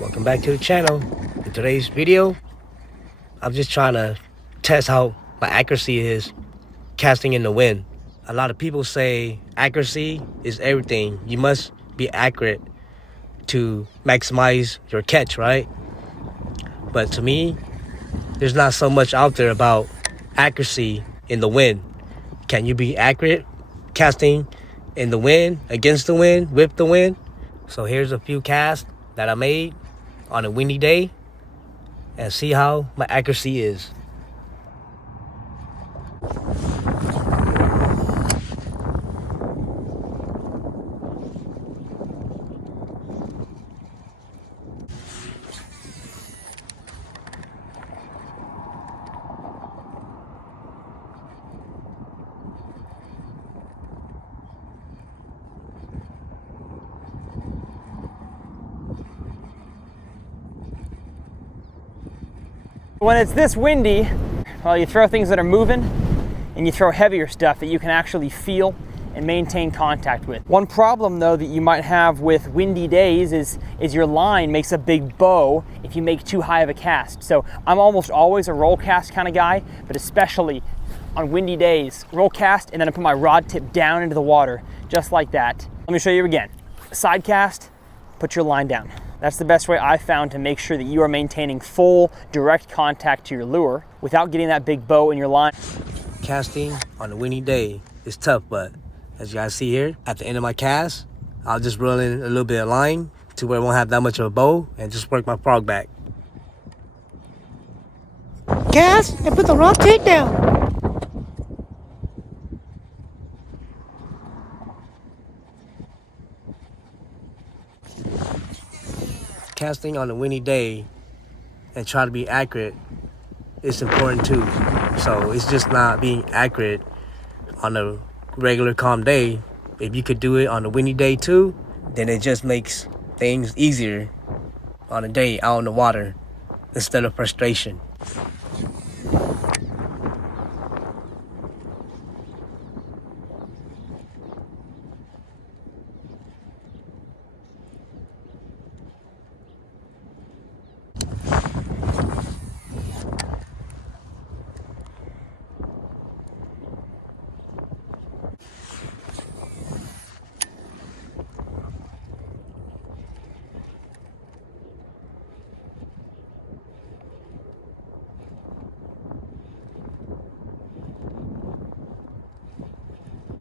Welcome back to the channel. In today's video, I'm just trying to test how my accuracy is casting in the wind. A lot of people say accuracy is everything. You must be accurate to maximize your catch, right? But to me, there's not so much out there about accuracy in the wind. Can you be accurate casting in the wind, against the wind, with the wind? So here's a few casts that I made on a windy day and see how my accuracy is. When it's this windy, well, you throw things that are moving and you throw heavier stuff that you can actually feel and maintain contact with. One problem though that you might have with windy days is your line makes a big bow if you make too high of a cast. So I'm almost always a roll cast kind of guy, but especially on windy days, roll cast and then I put my rod tip down into the water, just like that. Let me show you again. Side cast, put your line down. That's the best way I've found to make sure that you are maintaining full direct contact to your lure without getting that big bow in your line. Casting on a windy day is tough, but as you guys see here, at the end of my cast, I'll just roll in a little bit of line to where it won't have that much of a bow and just work my frog back. Cast and put the rod tip down. Casting on a windy day and try to be accurate is important too. So it's just not being accurate on a regular calm day. If you could do it on a windy day too, then it just makes things easier on a day out on the water instead of frustration.